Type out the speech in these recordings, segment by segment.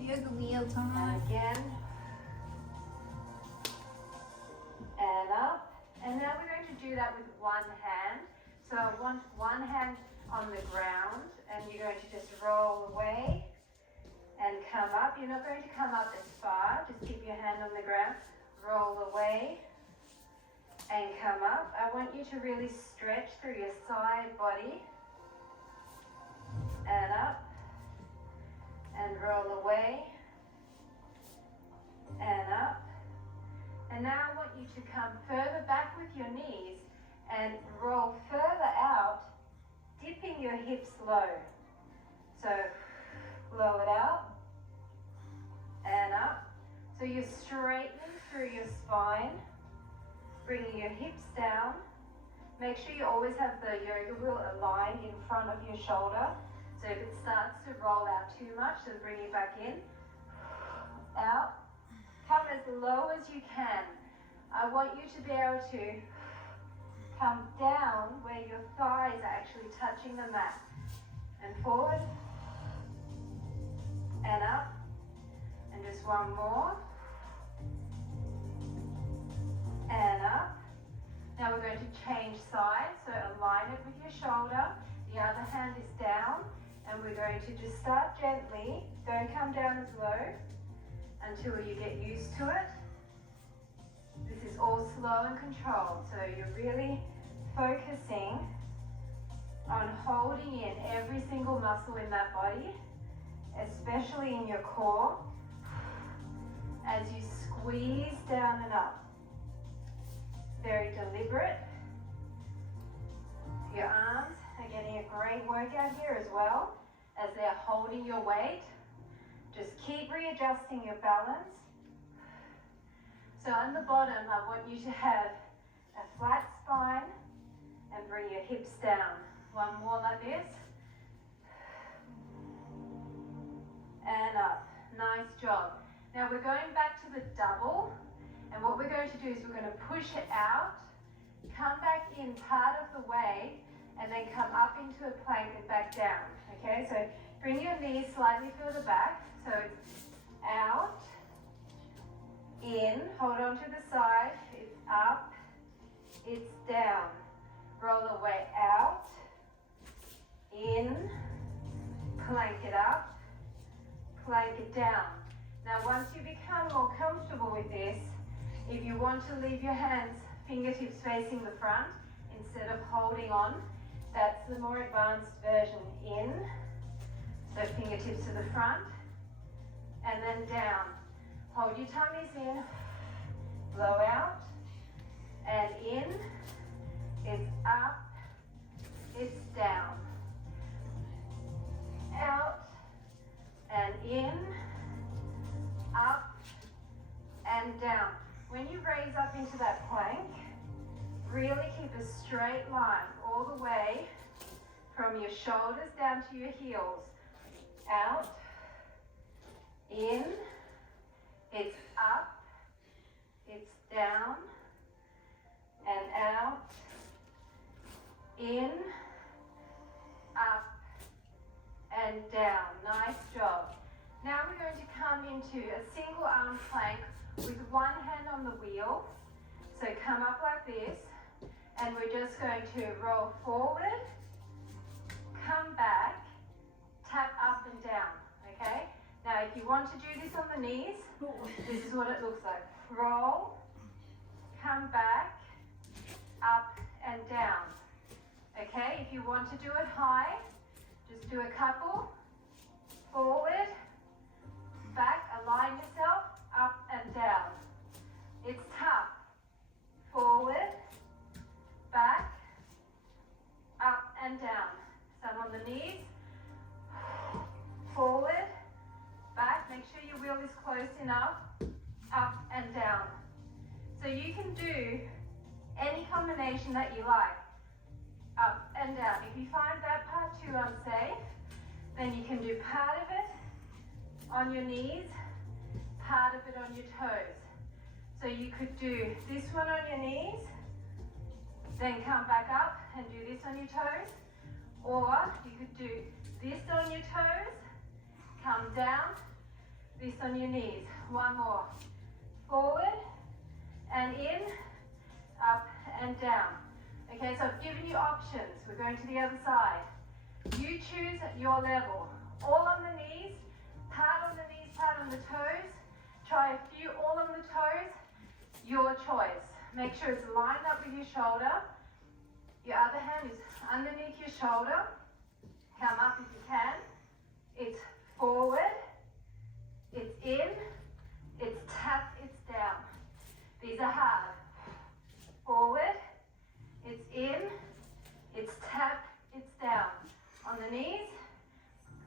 Yoga wheel And time. again. And up. And now we're going to do that with one hand. So I want one hand on the ground and you're going to just roll away and come up. You're not going to come up as far. Just keep your hand on the ground. Roll away and come up. I want you to really stretch through your side body. And up. And roll away. And up. And now I want you to come further back with your knees and roll further out, dipping your hips low. So blow it out and up. So you're straightening through your spine, bringing your hips down. Make sure you always have the yoga wheel aligned in front of your shoulder. So if it starts to roll out too much, then bring it back in, out. Come as low as you can. I want you to be able to come down where your thighs are actually touching the mat. And forward. And up. And just one more. And up. Now we're going to change sides. So align it with your shoulder. The other hand is down. And we're going to just start gently. Don't come down as low until you get used to it. This is all slow and controlled, so you're really focusing on holding in every single muscle in that body, especially in your core, as you squeeze down and up. Very deliberate. Your arms are getting a great workout here as well, as they're holding your weight. Just keep readjusting your balance. So on the bottom, I want you to have a flat spine and bring your hips down. One more like this. And up. Nice job. Now we're going back to the double. And what we're going to do is we're going to push it out, come back in part of the way, and then come up into a plank and back down. Okay, so bring your knees slightly further back. So it's out, in, hold on to the side, it's up, it's down. Roll the way out, in, plank it up, plank it down. Now once you become more comfortable with this, if you want to leave your hands, fingertips facing the front instead of holding on, that's the more advanced version. In, so fingertips to the front, and then down. Hold your tummies in, blow out, and in, it's up, it's down. Out, and in, up, and down. When you raise up into that plank, really keep a straight line all the way from your shoulders down to your heels. Out, in, it's up, it's down, and out, in, up, and down. Nice job. Now we're going to come into a single arm plank with one hand on the wheel. So come up like this, and we're just going to roll forward, come back, tap up and down, okay? Now if you want to do this on the knees, this is what it looks like. Roll, come back, up and down, okay? If you want to do it high, just do a couple, forward, back, align yourself, up and down. It's tough. Forward, back, up and down. Some on the knees. Forward, back. Make sure your wheel is close enough. Up and down. So you can do any combination that you like. Up and down. If you find that part too unsafe, then you can do part of it on your knees, part of it on your toes. So you could do this one on your knees, then come back up and do this on your toes. Or you could do this on your toes, come down, this on your knees. One more. Forward and in, up and down. Okay, so I've given you options. We're going to the other side. You choose your level. All on the knees, part on the knees, part on the toes. Try a few all on the toes. Your choice. Make sure it's lined up with your shoulder. Your other hand is underneath your shoulder. Come up if you can. It's forward. It's in. It's tap. It's down. These are hard. Forward. It's in. It's tap. It's down. On the knees.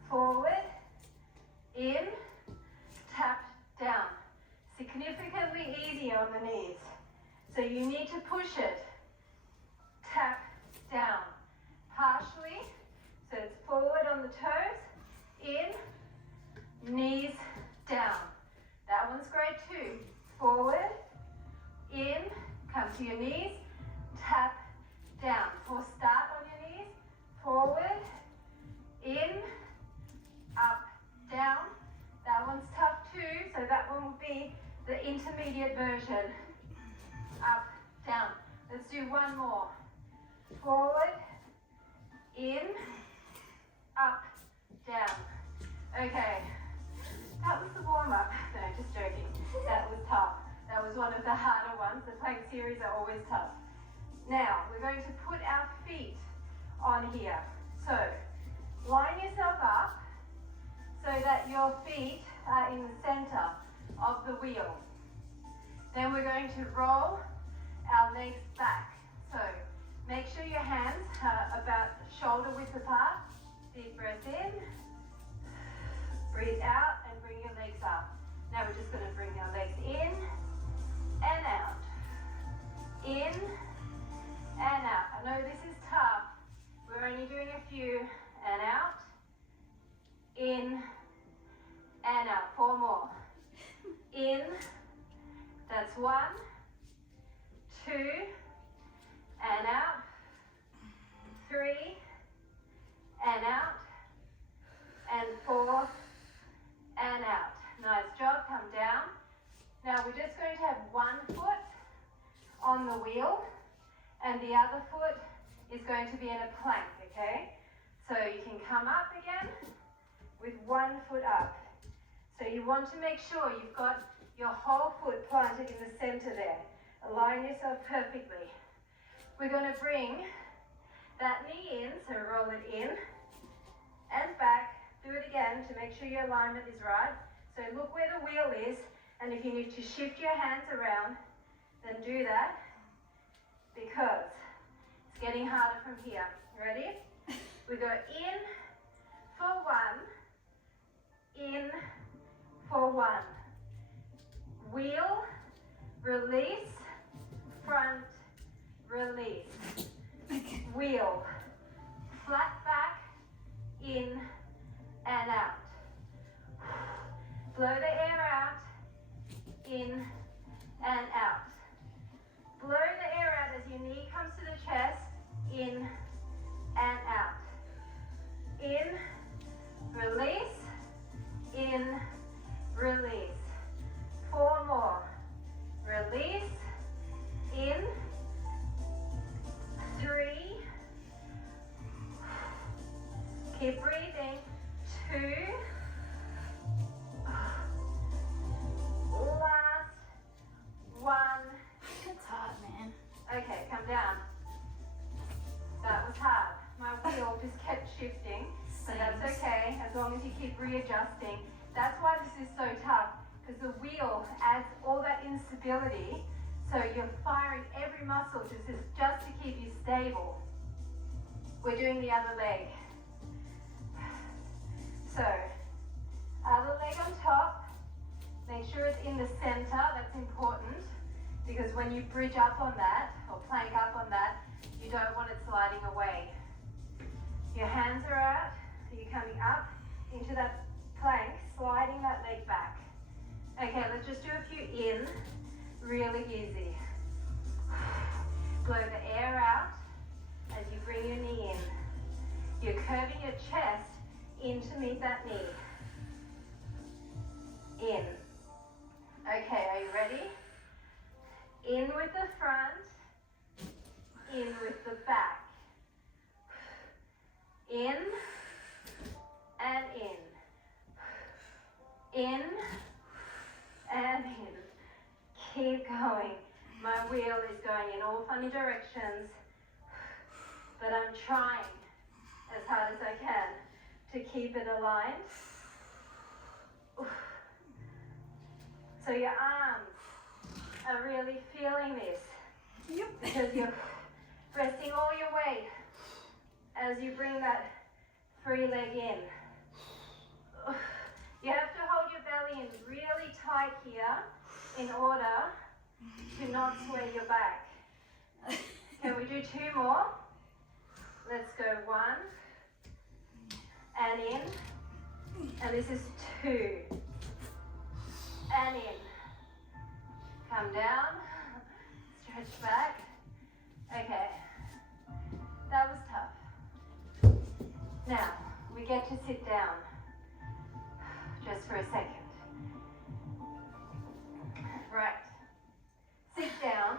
Forward. In. Tap. Down. Significantly easier on the knees. So you need to push it. Tap. Down. Partially. So it's forward on the toes. In. Knees. Down. That one's great too. Forward. In. Come to your knees. Tap. Down. For start on your knees. Forward. In. Up. Down. That one's tough too, so that one will be the intermediate version. Up, down. Let's do one more. Forward, in, up, down. Okay, that was the warm-up. No, just joking. That was tough. That was one of the harder ones. The plank series are always tough. Now, we're going to put our feet on here. So, line yourself up so that your feet are in the center of the wheel. Then we're going to roll our legs back. So make sure your hands are about shoulder width apart. Deep breath in, breathe out and bring your legs up. Now we're just going to bring our legs in and out. In and out. I know this is tough. We're only doing a few and out. In and out. 4 more. In. That's 1, 2, and out. 3, and out. And 4, and out. Nice job. Come down. Now we're just going to have one foot on the wheel and the other foot is going to be in a plank, okay? So you can come up again with one foot up. So you want to make sure you've got your whole foot planted in the center there. Align yourself perfectly. We're going to bring that knee in, so roll it in and back. Do it again to make sure your alignment is right. So look where the wheel is, and if you need to shift your hands around, then do that because it's getting harder from here. Ready? We go in for 1, in for 1. Wheel, release, front, release. Wheel, flat back, in and out. Blow the air out, in and out. Blow the air out as your knee comes to the chest, in and out. In, release, in, release. 4 more. Release, in, 3. Keep breathing. 2. Last 1. It's hard, man. Okay, come down. That was hard. My wheel just kept shifting, but that's okay as long as you keep readjusting. That's why this is so tough, because the wheel adds all that instability, so you're firing every muscle just to keep you stable. We're doing the other leg. So, other leg on top. Make sure it's in the center, that's important, because when you bridge up on that, or plank up on that, you don't want it sliding away. Your hands are out, you're coming up into that plank, sliding that leg back. Okay, let's just do a few in, really easy. Blow the air out as you bring your knee in. You're curving your chest in to meet that knee. in. Okay, are you ready? In with the front, in with the back. In and in. In and in. Keep going. My wheel is going in all funny directions, but I'm trying as hard as I can to keep it aligned. So your arms are really feeling this. Yep. Because you're resting all your weight as you bring that free leg in. You have to hold your belly in really tight here in order to not sway your back. Can we do 2 more? Let's go 1 and in, and this is 2 and in. Come down, stretch back. Okay, that was tough. Now we get to sit down just for a second. Right, sit down,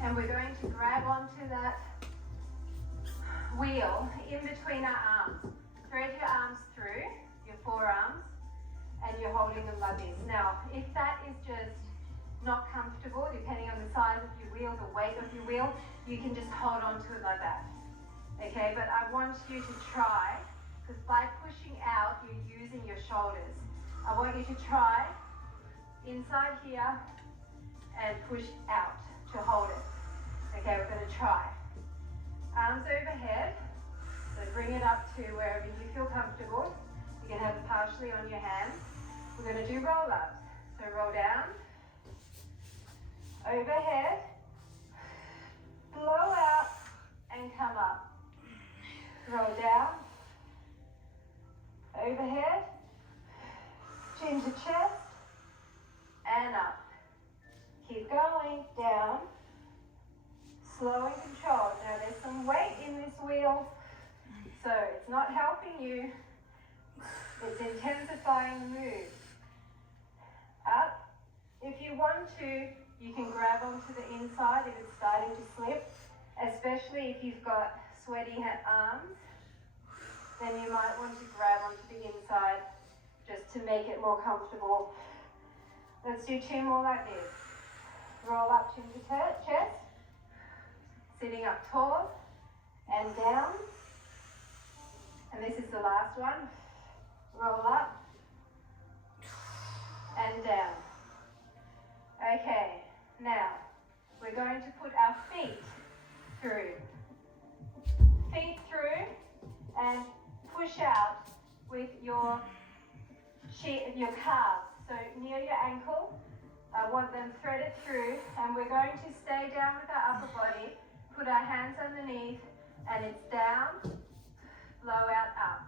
and we're going to grab onto that wheel in between our arms. Thread your arms through, your forearms, and you're holding them like this. Now, if that is just not comfortable, depending on the size of your wheel, the weight of your wheel, you can just hold on to it like that. Okay, but I want you to try, because by pushing out, you're using your shoulders. I want you to try inside here and push out to hold it. Okay, we're going to try. Arms overhead, so bring it up to wherever you feel comfortable. You can have it partially on your hands. We're going to do roll-ups. So roll down, overhead, blow out, and come up. Roll down, overhead, chin to chest, and up. Keep going, down, slow and controlled. Now there's some weight in this wheel, so it's not helping you, it's intensifying the move. Up. If you want to, you can grab onto the inside if it's starting to slip, especially if you've got sweaty arms, then you might want to grab onto the inside just to make it more comfortable. Let's do 2 more like this. Roll up chin to chest, sitting up tall and down. And this is the last one. Roll up and down. Okay, now we're going to put our feet through. Feet through and push out with your calves. So near your ankle, I want them threaded through, and we're going to stay down with our upper body, put our hands underneath, and it's down, blow out, up.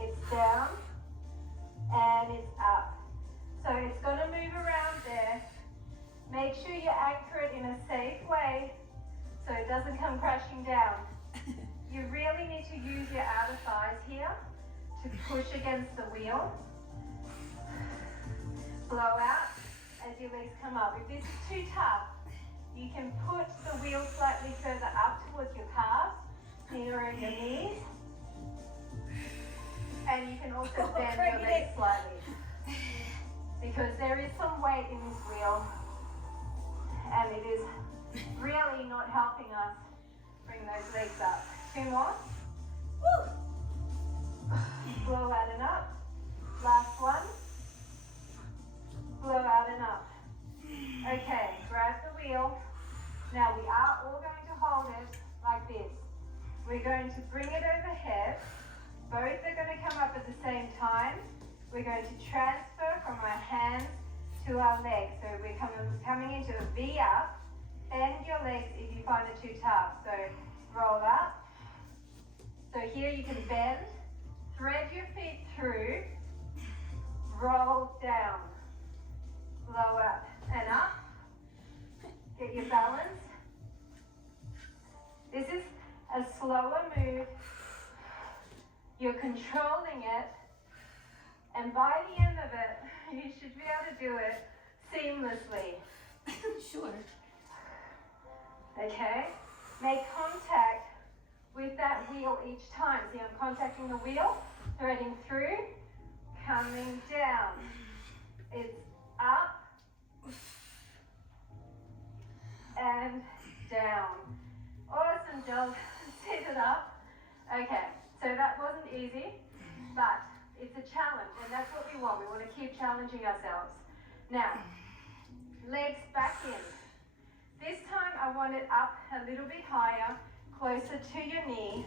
It's down, and it's up. So it's going to move around there. Make sure you anchor it in a safe way so it doesn't come crashing down. You really need to use your outer thighs here to push against the wheel. Blow out as your legs come up. If this is too tough, you can put the wheel slightly further up towards your calves, nearer your knees. And you can also bend your legs slightly, because there is some weight in this wheel, and it is really not helping us bring those legs up. 2 more. Woo. Blow out and up. Last one. Blow out and up. Okay, grab the wheel. Now we are all going to hold it like this. We're going to bring it overhead. Both are going to come up at the same time. We're going to transfer from our hands to our legs. So we're coming into a V up. Bend your legs if you find it too tough. So roll up. So here you can bend, thread your feet through, roll down, blow up and up. Get your balance. This is a slower move. You're controlling it, And by the end of it, you should be able to do it seamlessly. Sure. Okay? Make contact with that wheel each time. See, I'm contacting the wheel, threading through, coming down. It's up and down. Awesome job. Sit it up. Okay, so that wasn't easy, but it's a challenge, and that's what we want. We want to keep challenging ourselves. Now, legs back in. This time I want it up a little bit higher, closer to your knee.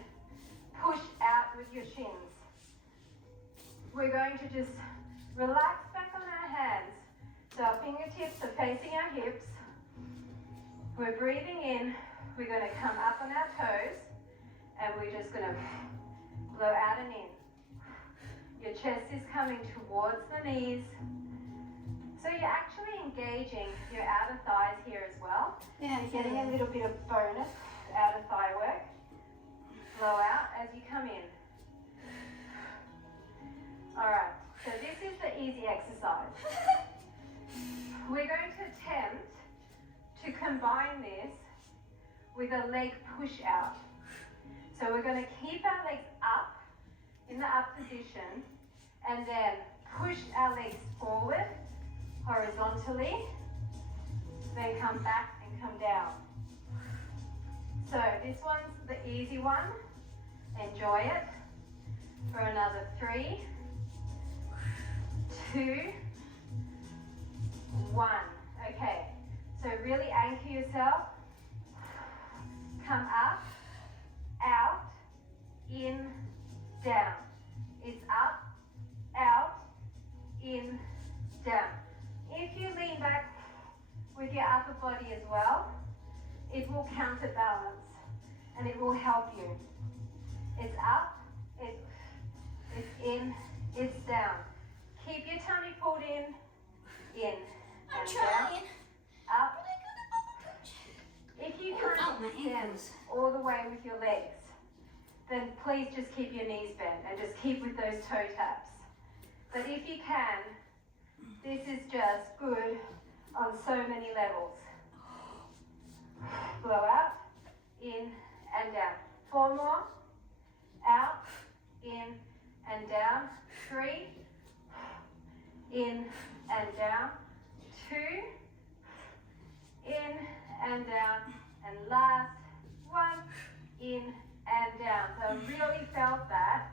Push out with your shins. We're going to just relax back on our hands. So our fingertips are facing our hips. We're breathing in. We're going to come up on our toes. And we're just going to blow out and in. Your chest is coming towards the knees. So you're actually engaging your outer thighs here as well. Yeah, You're getting a little bit of bonus outer thigh work. Blow out as you come in. Alright, so this is the easy exercise. We're going to attempt to combine this with a leg push out. So we're going to keep our legs up in the up position and then push our legs forward horizontally, then come back and come down. So this one's the easy one. Enjoy it for another 3, 2, 1. Okay, so really anchor yourself. Come up, out, in, down. It's up, out, in, down. If you lean back with your upper body as well, it will counterbalance and it will help you. It's up, it's in, it's down. Keep your tummy pulled in, I'm and trying. down, up. But I got a coach. If you Ow, can't my extend ankles. all the way with your legs, then please just keep your knees bent and just keep with those toe taps. But if you can, this is just good on so many levels. Blow out, in and down. 4 more. Out, in and down. 3, in and down. 2, in and down. And last 1, in and down. So I really felt that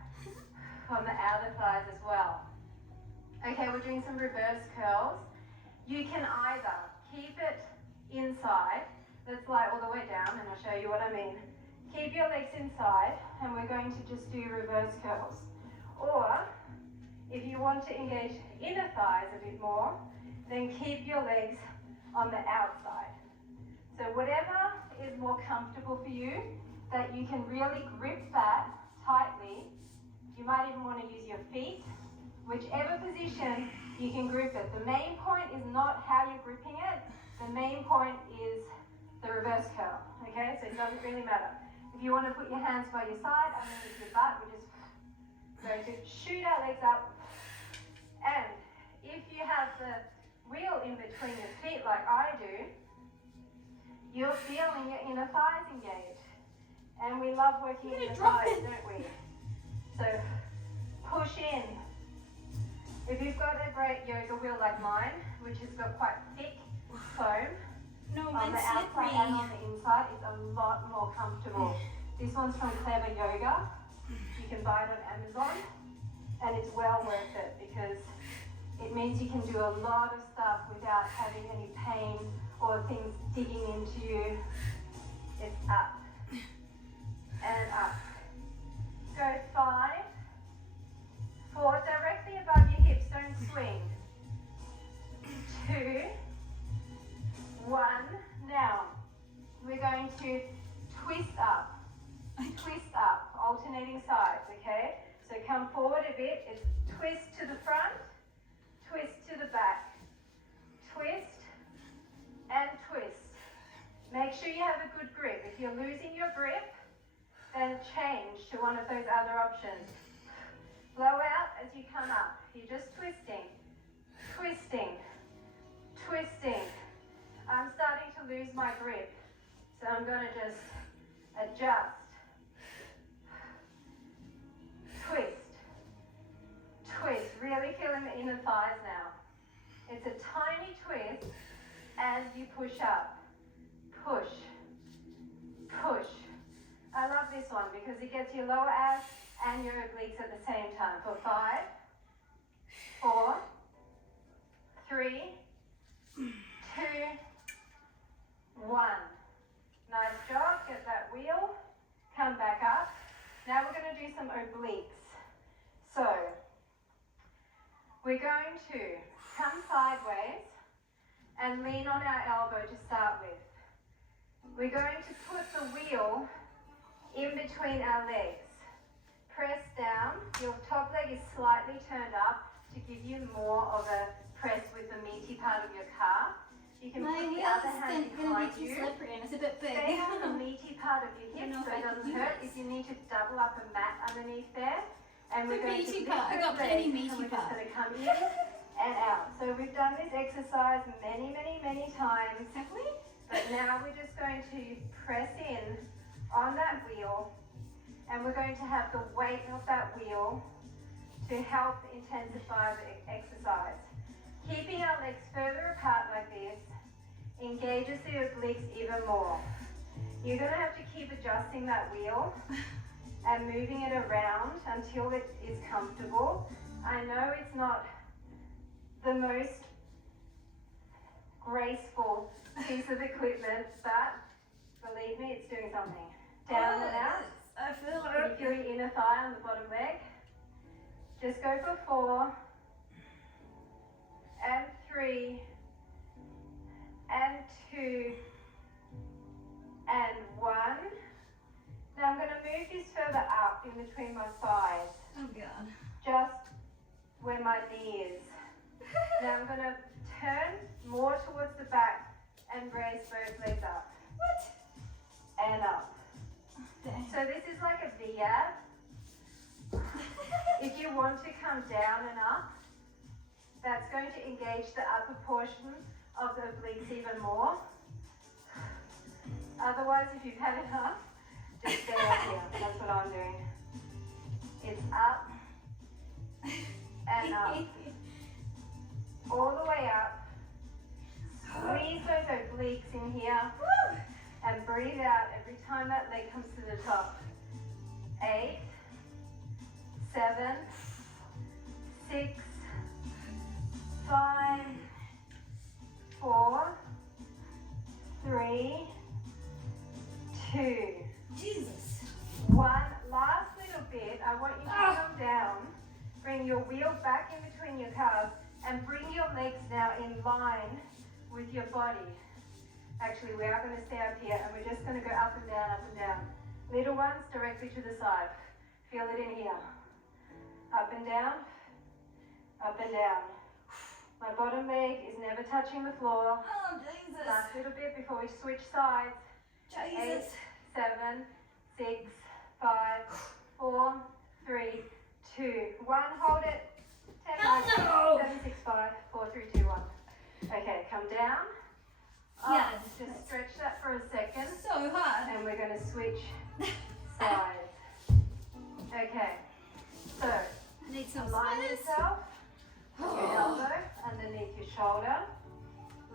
on the outer thighs as well. Okay, we're doing some reverse curls. You can either keep it inside, let's lie all the way down and I'll show you what I mean. Keep your legs inside and we're going to just do reverse curls. Or, if you want to engage inner thighs a bit more, then keep your legs on the outside. So whatever is more comfortable for you, that you can really grip that tightly. You might even want to use your feet. Whichever position, you can grip it. The main point is not how you're gripping it. The main point is the reverse curl, okay? So it doesn't really matter. If you want to put your hands by your side, underneath your butt, we're just going to shoot our legs up. And if you have the wheel in between your feet like I do, you're feeling your inner thighs engaged. And we love working in the thighs, don't we? So push in. If you've got a great yoga wheel like mine, which has got quite thick foam No, on mine's the outside slippery. and on the inside, it's a lot more comfortable. This one's from Clever Yoga. You can buy it on Amazon, and it's well worth it because it means you can do a lot of stuff without having any pain or things digging into you. It's up and up. Go 5, 4, directly above your hips, don't swing. 2, 1. Now, we're going to twist up, alternating sides, okay? So come forward a bit, it's twist to the front, twist to the back, twist and twist. Make sure you have a good grip. If you're losing your grip, then change to one of those other options. Blow out as you come up. You're just twisting, twisting, twisting. I'm starting to lose my grip, so I'm going to just adjust. Twist, twist. Really feeling the inner thighs now. It's a tiny twist as you push up. Push, push. I love this one because it gets your lower abs and your obliques at the same time. For 5, 4, 3, 2, 1. Nice job. Get that wheel. Come back up. Now we're going to do some obliques. So we're going to come sideways and lean on our elbow to start with. We're going to put the wheel in between our legs. Press down. Your top leg is slightly turned up to give you more of a press with the meaty part of your calf. You can My put the wheel's other hand going to behind be too you. slippery and it's a bit big. Stay on the meaty part of your hip know so if I it can doesn't do hurt. this. If you need to double up a mat underneath there. And The we're going to meaty lift part. I got your plenty legs, meaty and we're part. just going to come in and out. So we've done this exercise many, many, many times. Have we? But now we're just going to press in on that wheel, and we're going to have the weight of that wheel to help intensify the exercise. Keeping our legs further apart like this engages the obliques even more. You're going to have to keep adjusting that wheel and moving it around until it is comfortable. I know it's not the most graceful piece of equipment, but believe me, it's doing something. Down and out. I feel Can you feel your inner thigh on the bottom leg? Just go for 4 and 3 and 2 and 1. Now I'm going to move this further up in between my thighs, Oh god. just where my knee is. Now I'm going to turn more towards the back and raise both legs up. What? And up. Dang. So this is like a V-ab. If you want to come down and up, that's going to engage the upper portion of the obliques even more. Otherwise, if you've had enough, just stay right here. That's what I'm doing. It's up and up. All the way up. Squeeze those obliques in here Woo! and breathe out every time that leg comes to the top. 8, 7, 6, 5, 4, 3, 2, Jesus. 1. Last little bit. I want you to come down. Bring your wheel back in between your calves and bring your legs now in line with your body. Actually, we are going to stay up here and we're just going to go up and down, up and down. Little ones directly to the side. Feel it in here. Up and down, up and down. My bottom leg is never touching the floor. Oh, Jesus. Last little bit before we switch sides. 8, Jesus. 7, 6, 5, 4, 3, 2, 1. Hold it. 10, Hell 9, no. 7, 6, 5, 4, 3, 2, 1. Okay, come down. Yeah, Just stretch that for a second. So hard. And we're going to switch sides. Okay, so I need some align sweaters. yourself. Put your elbow underneath your shoulder.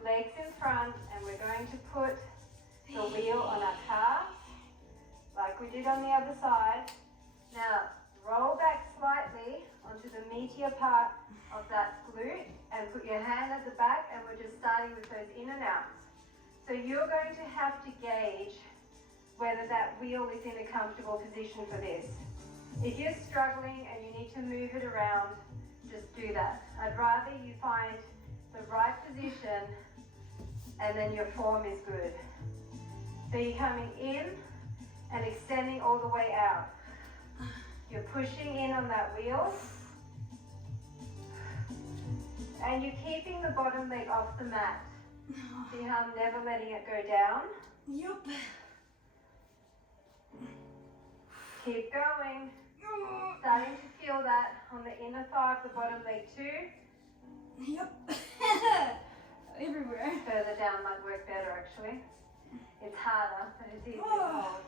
Legs in front, and we're going to put the wheel on our calf, like we did on the other side. Now, roll back slightly onto the meatier part of that glute and put your hand at the back, and we're just starting with those in and outs. So you're going to have to gauge whether that wheel is in a comfortable position for this. If you're struggling and you need to move it around, just do that. I'd rather you find the right position and then your form is good. So you're coming in and extending all the way out. You're pushing in on that wheel. And you're keeping the bottom leg off the mat. See how I'm never letting it go down? Yup. Keep going. Starting to feel that. that on the inner thigh of the bottom leg too. Yep. Everywhere. Further down might work better actually. It's harder, but it's easier to hold.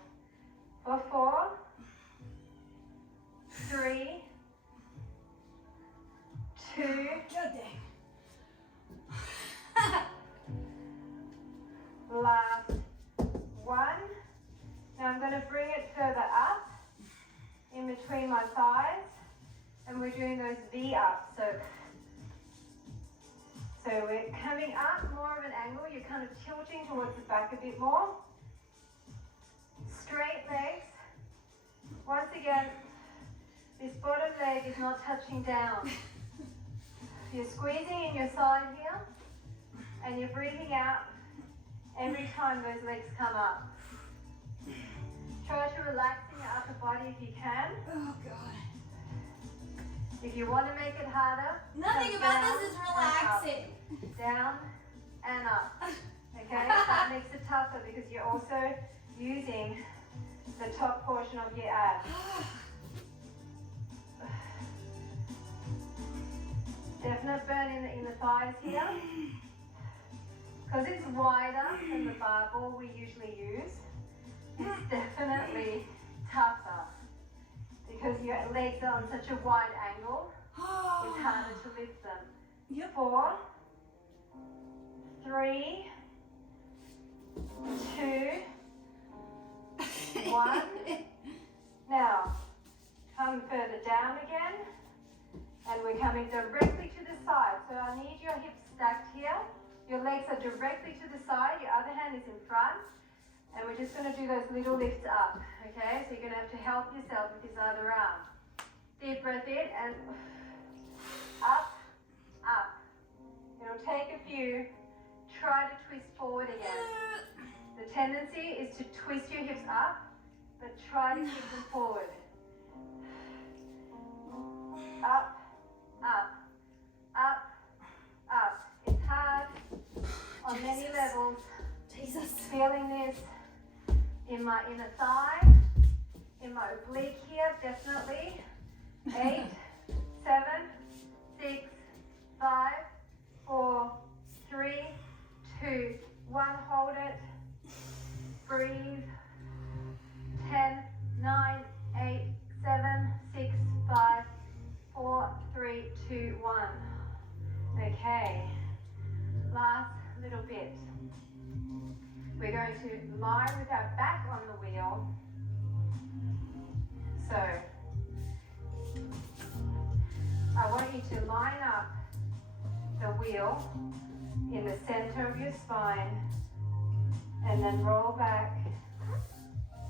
For 4, 3, 2, Good day. last 1. Now I'm going to bring it further up in between my thighs, and we're doing those V ups. So we're coming up more of an angle. You're kind of tilting towards the back a bit more. Straight legs. Once again, this bottom leg is not touching down. You're squeezing in your side here, and you're breathing out every time those legs come up. Try to relax in your upper body if you can. Oh God. If you want to make it harder, Nothing come about down this is and relaxing. up. Down and up. Okay, that makes it tougher because you're also using the top portion of your abs. Definite burn in the thighs here. Because it's wider than the bar ball we usually use, it's definitely tougher. Because your legs are on such a wide angle, it's harder to lift them. Yep. 4, 3, 2, 1. Now, come further down again, and we're coming directly to the side. So I need your hips stacked here. Your legs are directly to the side, your other hand is in front, and we're just going to do those little lifts up, okay? So you're going to have to help yourself with this other arm. Deep breath in and up, up. It'll take a few. Try to twist forward again. The tendency is to twist your hips up, but try to keep them forward. Up, up, up, up. It's hard on many levels. Jesus. Feeling this in my inner thigh, in my oblique here, definitely. 8, 7, 6, 5, 4, 3, 2, 1. Hold it. Breathe. 10, 9, 8, 7, 6, 5, 4, 3, 2, 1. Okay. Last little bit. We're going to lie with our back on the wheel. So, I want you to line up the wheel in the center of your spine and then roll back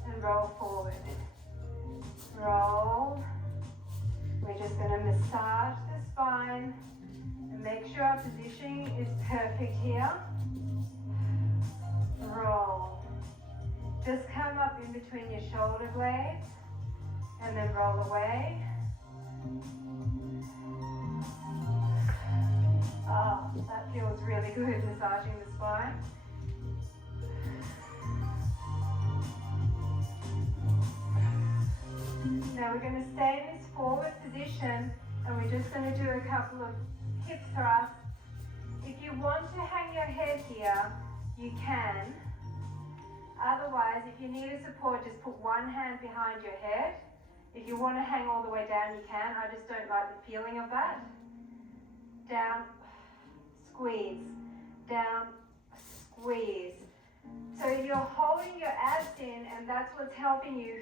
and roll forward. Roll. We're just going to massage the spine and make sure our positioning is perfect here. Roll. Just come up in between your shoulder blades and then roll away. Oh, that feels really good, massaging the spine. Now we're going to stay in this forward position and we're just going to do a couple of hip thrusts. If you want to hang your head here, you can. Otherwise, if you need a support, just put one hand behind your head. If you want to hang all the way down, you can. I just don't like the feeling of that. Down, squeeze. Down, squeeze. So you're holding your abs in, and that's what's helping you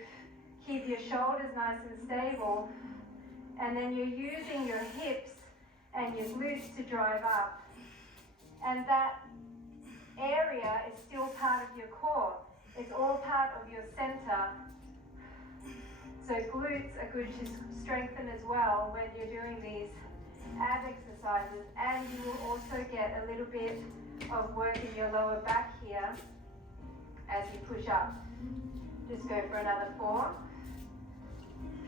keep your shoulders nice and stable. And then you're using your hips and your glutes to drive up. And that area is still part of your core. It's all part of your center. So glutes are good to strengthen as well when you're doing these ab exercises, and you will also get a little bit of work in your lower back here as you push up. Just go for another 4,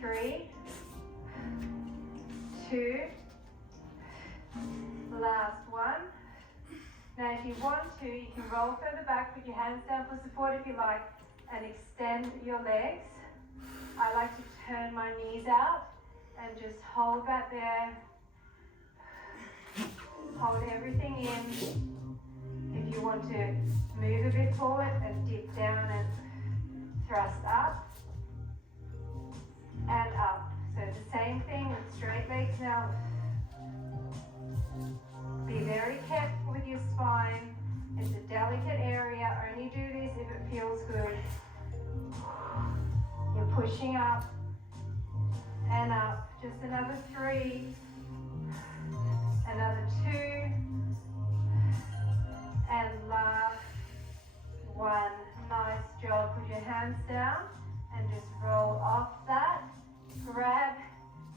3, 2, last one. Now if you want to, you can roll further back, put your hands down for support if you like, and extend your legs. I like to turn my knees out and just hold that there. Hold everything in. If you want to move a bit forward and dip down and thrust up and up. So the same thing with straight legs now. Be very careful with your spine. It's a delicate area. Only do this if it feels good. You're pushing up and up. Just another 3. Another 2. And last 1. Nice job. Put your hands down and just roll off that. Grab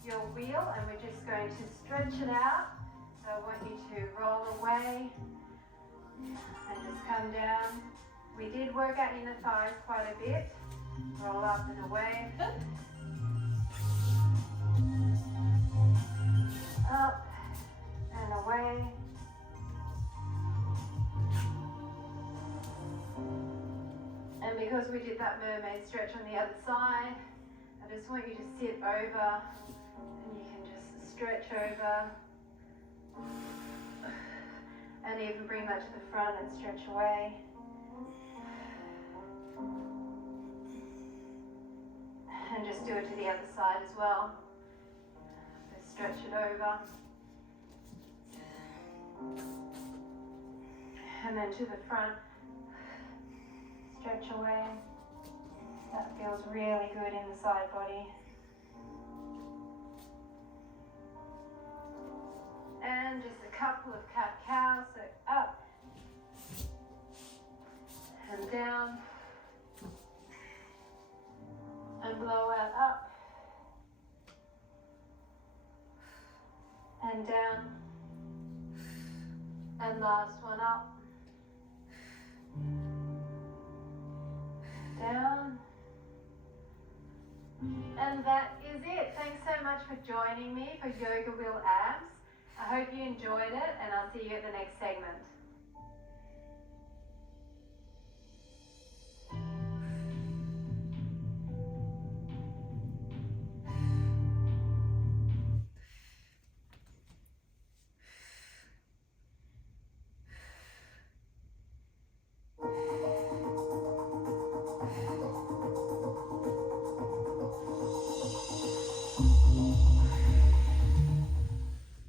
your wheel and we're just going to stretch it out. So I want you to roll away and just come down. We did work out inner thighs quite a bit. Roll up and away. Up and away. And because we did that mermaid stretch on the other side, I just want you to sit over and you can just stretch over and even bring that to the front and stretch away. And just do it to the other side as well. So stretch it over. And then to the front. Stretch away. That feels really good in the side body. And just a couple of cat-cows, so up and down and blow out, up and down, and last one up, down, and that is it. Thanks so much for joining me for Yoga Wheel Abs. I hope you enjoyed it, and I'll see you at the next segment.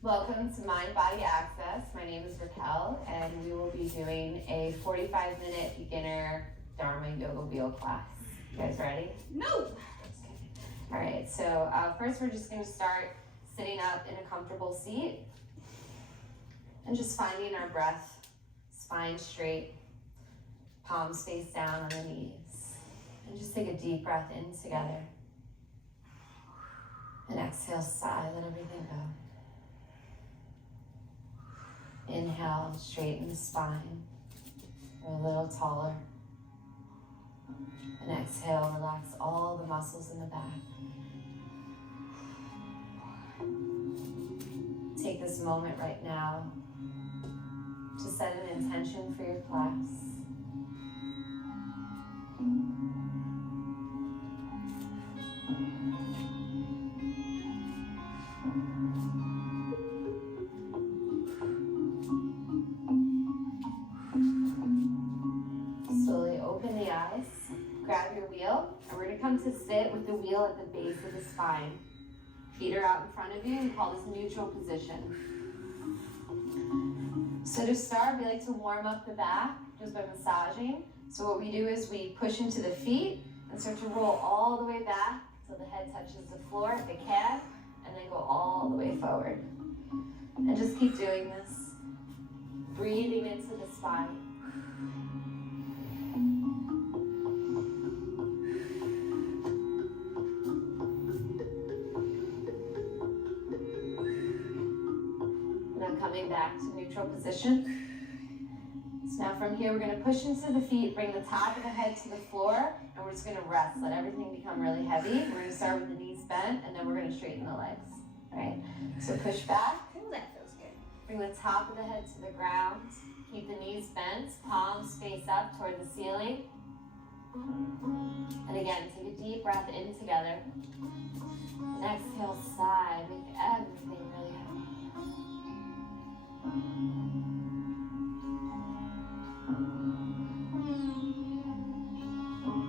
Welcome to Mind Body Access. My name is Raquel, and we will be doing a 45-minute beginner Dharma Yoga Wheel class. You guys ready? No! All right, so first we're just going to start sitting up in a comfortable seat and just finding our breath, spine straight, palms face down on the knees. And just take a deep breath in together. And exhale, sigh, let everything go. Inhale, straighten the spine, or a little taller. And exhale, relax all the muscles in the back. Take this moment right now to set an intention for your class. Slowly open the eyes, grab your wheel, and we're going to come to sit with the wheel at the base of the spine. Feet are out in front of you. We call this neutral position. So to start, we like to warm up the back just by massaging. So what we do is we push into the feet and start to roll all the way back so the head touches the floor if it can, and then go all the way forward. And just keep doing this, breathing into the spine. Coming back to neutral position. So now from here, we're going to push into the feet, bring the top of the head to the floor, and we're just going to rest. Let everything become really heavy. We're going to start with the knees bent, and then we're going to straighten the legs. All right? So push back. Ooh, that feels good. Bring the top of the head to the ground. Keep the knees bent, palms face up toward the ceiling. And again, take a deep breath in together. And exhale, sigh. Make everything really heavy.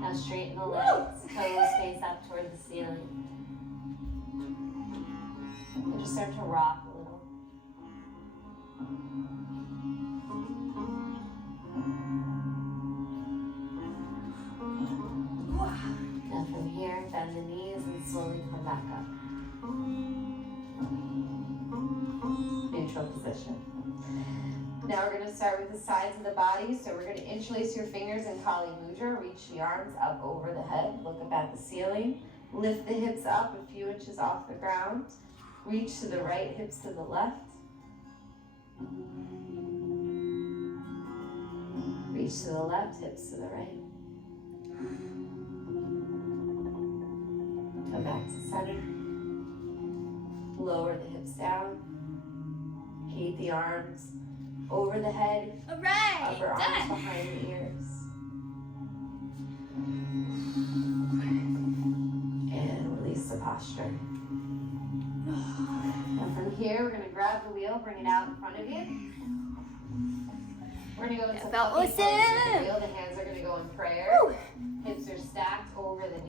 Now straighten the legs, toes face up toward the ceiling. And just start to rock a little. Now from here, bend the knees and slowly come back up. Neutral position. Now we're going to start with the sides of the body. So we're going to interlace your fingers in Kali Mudra. Reach the arms up over the head. Look up at the ceiling. Lift the hips up a few inches off the ground. Reach to the right, hips to the left. Reach to the left, hips to the right. Come back to center. Lower the hips down. Keep the arms over the head. All right, Upper arms done. behind the ears. And release the posture. Now from here, we're going to grab the wheel, bring it out in front of you. We're going to go into That felt puppy pose with the awesome. wheel. The hands are going to go in prayer. Woo. Hips are stacked over the knees.